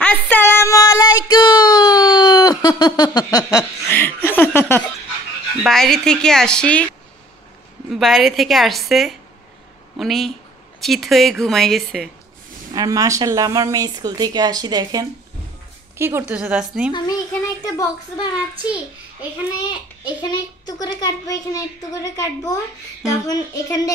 আসসালামু আলাইকুম। বাইরে থেকে আসছে, উনি চিত হয়ে ঘুমাই গেছে। আর মাশাআল্লাহ আমার মেয়ে স্কুল থেকে আসি, দেখেন কি করতেছো তাসনিম? আমি এখানে একটা বক্স বানাচ্ছি। এখানে এখানে একটু করে কাটবো, এখানে একটু করে কাটবো, তখন এখানে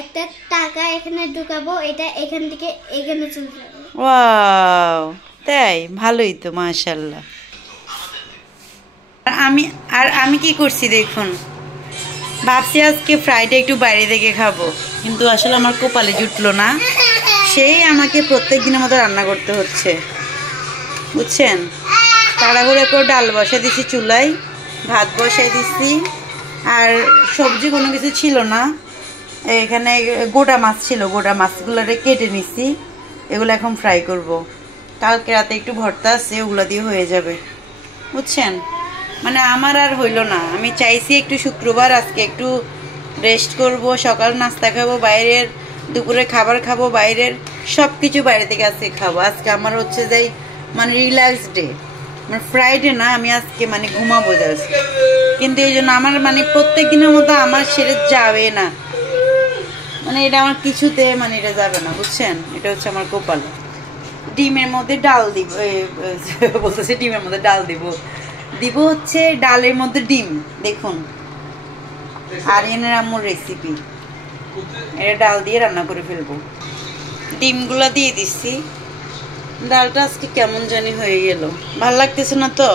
একটা টাকা এখানে ঢুকাবো, এটা এখান থেকে এখানে চলে যাবে। ওয়াও, তাই ভালোই তো মাশাআল্লাহ। আমি কি করছি দেখুন, ভাবছি আজকে ফ্রাইডে একটু বাইরে থেকে খাবো, কিন্তু আসলে আমার কপালে জুটলো না, সেই আমাকে প্রত্যেক দিনের মতো রান্না করতে হচ্ছে, বুঝছেন। তাড়াহুড়ো করে ডাল বসাই দিছি চুলায়, ভাত বসাই দিছি, আর সবজি কোনো কিছু ছিল না। এখানে গোটা মাছ ছিল, গোটা মাছগুলোরে কেটে নিছি, এগুলো এখন ফ্রাই করব। কালকে রাতে একটু ভর্তা আছে, ওগুলো দিয়ে হয়ে যাবে, বুঝছেন। মানে আমার আর হইল না, আমি চাইছি একটু শুক্রবার আজকে একটু রেস্ট করব, সকাল নাস্তা খাবো বাইরের, দুপুরে খাবার খাবো বাইরের, সব কিছু বাইরে থেকে আজকে খাবো। আজকে আমার হচ্ছে যাই মানে রিল্যাক্স ডে, মানে ফ্রাইডে না, আমি আজকে মানে ঘুমাবো জাস্ট। কিন্তু এই জন্য আমার মানে প্রত্যেক দিনের মতো আমার সেরে যাবে না, মানে এটা আমার কিছুতে মানে এটা যাবে না, বুঝছেন। এটা হচ্ছে আমার কপাল। ডিমের মধ্যে ডাল দিব, বলতেছে ডিমের মধ্যে ডাল দিব হচ্ছে ডালের মধ্যে ডিম, দেখুন আরিয়ানের আম্মুর রেসিপি। এটা ডাল দিয়ে রান্না করে ফেলবো, ডিমগুলো দিয়ে দিচ্ছি। ডালটা আজকে কেমন জানি হয়ে গেল, ভাল লাগতেছে না তো।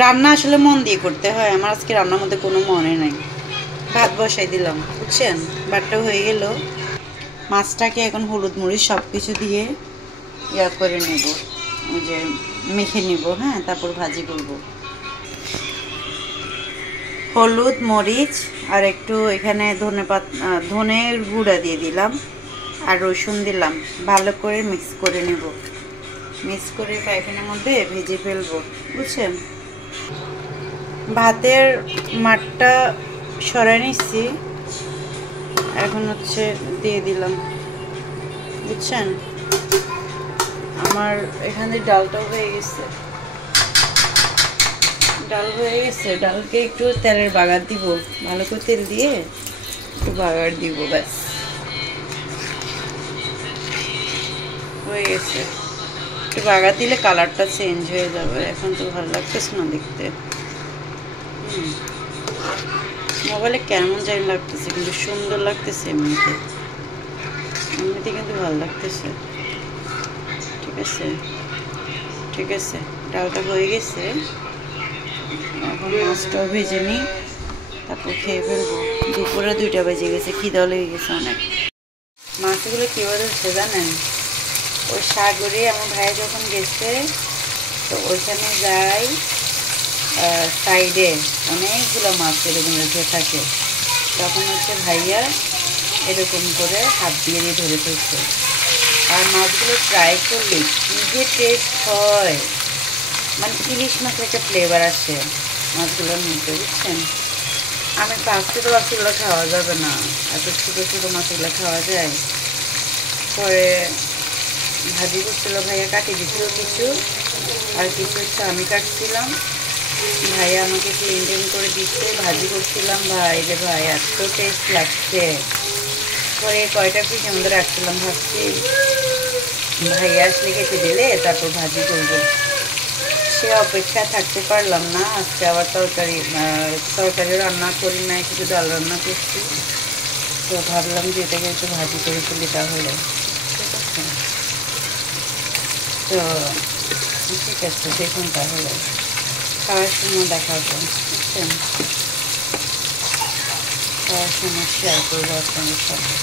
রান্না আসলে মন দিয়ে করতে হয়, আমার আজকে রান্নার মধ্যে কোনো মনে নাই। ভাত বসাই দিলাম, বুঝছেন, ভাতটা হয়ে গেল। মাছটাকে এখন হলুদ মরিচ সব কিছু দিয়ে ইয়া করে নেব, ওই যে মেখে নেব, হ্যাঁ, তারপর ভাজি করব। হলুদ মরিচ আর একটু এখানে ধনের গুঁড়া দিয়ে দিলাম, আর রসুন দিলাম, ভালো করে মিক্স করে নেব। মিক্স করে ফ্রাইপ্যানের মধ্যে ভেজে ফেলবো, বুঝছেন। ভাতের মাঠটা সরাই নিচ্ছি, এখন হচ্ছে দিয়ে দিলাম, বুঝছেন। আমার এখানে ডালটাও হয়ে গেছে, ডালকে একটু তেলের বাগার দিব, ভালো করে তেল দিয়ে একটু বাগার দিব, ব্যাস হয়ে গেছে। একটু বাগার দিলে কালারটা চেঞ্জ হয়ে যাবে, এখন তো ভালো লাগতেছে না দেখতে। মোবাইলে কেমন জানি লাগতেছে, কিন্তু সুন্দর লাগতেছে এমনিতে কিন্তু ভালো লাগতেছে। ঠিক আছে, ডালটা হয়ে গেছে, এখন মাছটাও ভেজে নিই, তারপর খেয়ে ফেলবো। দুপুরে 2টা বেজে গেছে, খিদাও লেগে গেছে অনেক। মাছগুলো কীভাবে হচ্ছে জানেন, ওই সাগরে আমার ভাই যখন গেছে, তো ওইখানে যাই, সাইডে অনেকগুলো মাছ এরকম রেখে থাকে, তখন হচ্ছে ভাইয়া এরকম করে হাত দিয়ে ধরে ফেলছে। আর মাছগুলো ফ্রাই করলে কী যে টেস্ট হয়, মানে ইলিশ মাছের একটা ফ্লেভার আসে মাছগুলোর মধ্যে, বুঝছেন। আমি ফার্স্টে তো মাছগুলো খাওয়া যাবে না, এত ছোটো ছোটো মাছগুলো খাওয়া যায়। পরে ভাজি করছিল ভাইয়া, কাটি দিছিল কিছু, আর কিছু হচ্ছে আমি কাটছিলাম, ভাইয়া আমাকে ক্লিন করে দিচ্ছে, ভাজি করছিলাম। ভাই রে ভাই, এত টেস্ট লাগছে। পরে কয়টা পিসের মধ্যে রাখছিলাম, ভাবছি ভাইয়া আসলে কেটে দিলে তারপর ভাজি করবো। সে অপেক্ষা থাকতে পারলাম না, আজকে আবার তরকারি রান্না করি নাই, কিছু ডাল রান্না করছি, তো ভাবলাম যে এটাকে একটু ভাজি করে ফেলি তাহলে, ঠিক আছে। তো ঠিক আছে, দেখুন তাহলে খাওয়ার সময় দেখাবো, বুঝছেন। খাওয়ার সময় শেয়ার করবো আপনাদের সাথে।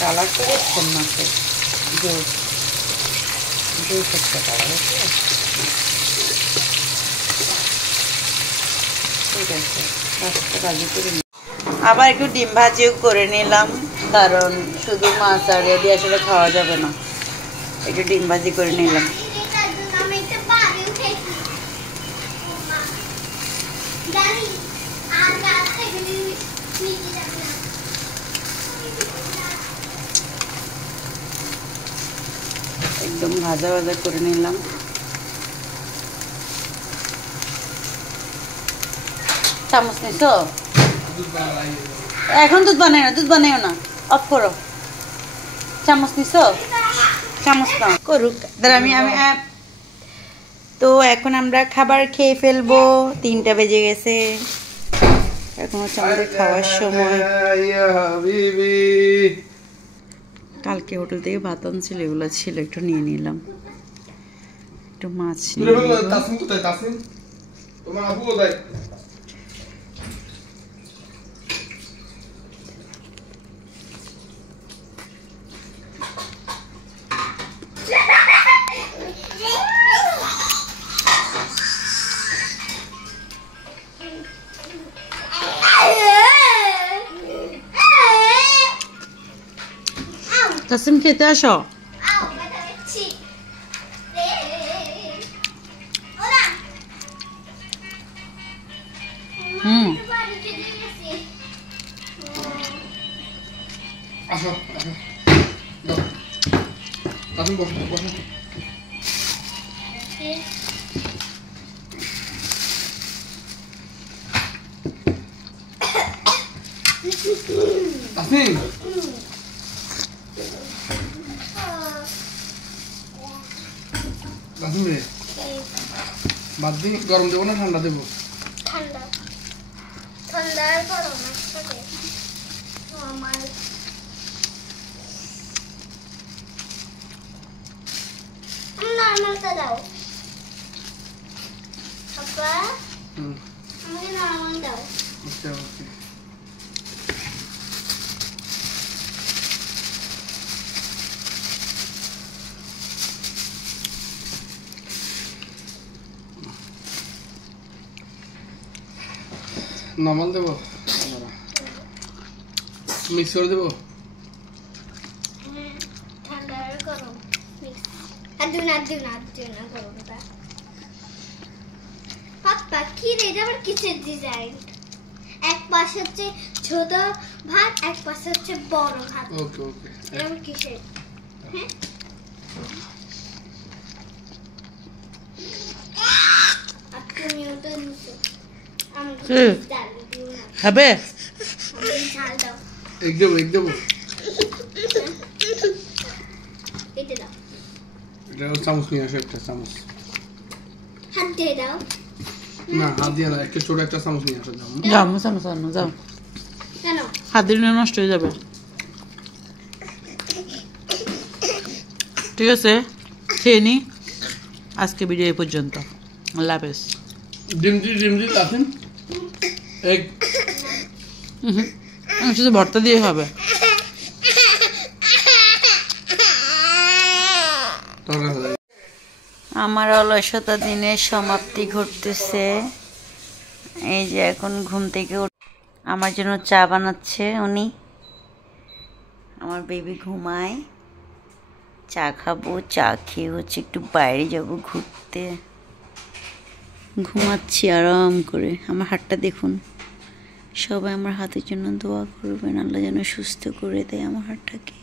কালারটা দেখছেন মাছের, জুস একটা কালার হচ্ছে, ঠিক আছে। মাছটা ভাজি করে আবার একটু ডিম ভাজিও করে নিলাম, কারণ শুধু মাছ আর দিয়ে আসলে খাওয়া যাবে না, একটু ডিম ভাজি করে নিলাম। একদম ভাজা ভাজা করে নিলাম। চামচ নিছো? এখন দুধ বানাই না, দুধ বানাইও না, অফ করো। চামচ নিছো? চামচ নাও, করুক। আমি তো এখন আমরা খাবার খেয়ে ফেলবো, 3টা বেজে গেছে, এখন হচ্ছে আমাদের খাওয়ার সময়। কালকে হোটেল থেকে ভাত আনছিল, এগুলো ছিল, একটু নিয়ে নিলাম, একটু মাছ নিয়ে তাসিম খেতে আসো। আসো আসো, তাসিম বসো বসো। তাসিম তাসিম রে, বাদ দি, গরম দেবো না ঠান্ডা দেবো? ঠান্ডা ঠান্ডা আর গরম একসাথে। আমার নর্মালটা দাও আপা, আমাকে নর্মাল দাও। ওকে ওকে। নর্মাল দেবো, মিক্স করে দেবো? ঠান্ডা আর গরম আর দিও না গরমটা। পাপ্পা কি রে, এটা আবার কিসের ডিজাইন? এক পাশে হচ্ছে ছোট ভাত, এক পাশে হচ্ছে বড় ভাত। ওকে ওকে। এটা আবার কিসের? হ্যাঁ আপনিও তো নিছো, আমাকে ডাল দিও না, খাবে? আমাকে ঝাল দাও। এক দেবো এক দেবো। এটা দাও, এটা চামচ নিয়ে আসো, একটা চামচ। হাত দিয়ে দাও। না হাত দিয়ে না, একটা ছোট একটা চামচ নিয়ে আসো। যাও যাও, চামচ আনো, যাও, কেন? হাত দিলে নষ্ট হয়ে যাবে। ঠিক আছে, খেয়ে নি। আজকে ভিডিও এই পর্যন্ত, আল্লাহ হাফেজ। ডিম দি তাসিম, এক শুধু ভর্তা দিয়ে খাবে। আমার অলসতা দিনের সমাপ্তি ঘটতেছে। এই যে এখন ঘুম থেকে আমার জন্য চা বানাচ্ছে উনি। আমার বেবি ঘুমায়, চা খাবো, চা খেয়ে হচ্ছে একটু বাইরে যাব ঘুরতে। ঘুমাচ্ছি আরাম করে। আমার হাতটা দেখুন, সবাই আমার হাতের জন্য দোয়া করবেন, আল্লাহ যেন সুস্থ করে দেয় আমার হাতটাকে।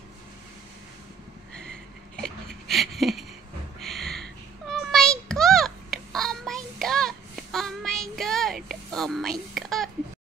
Oh my god, oh my god, oh my god, oh my god.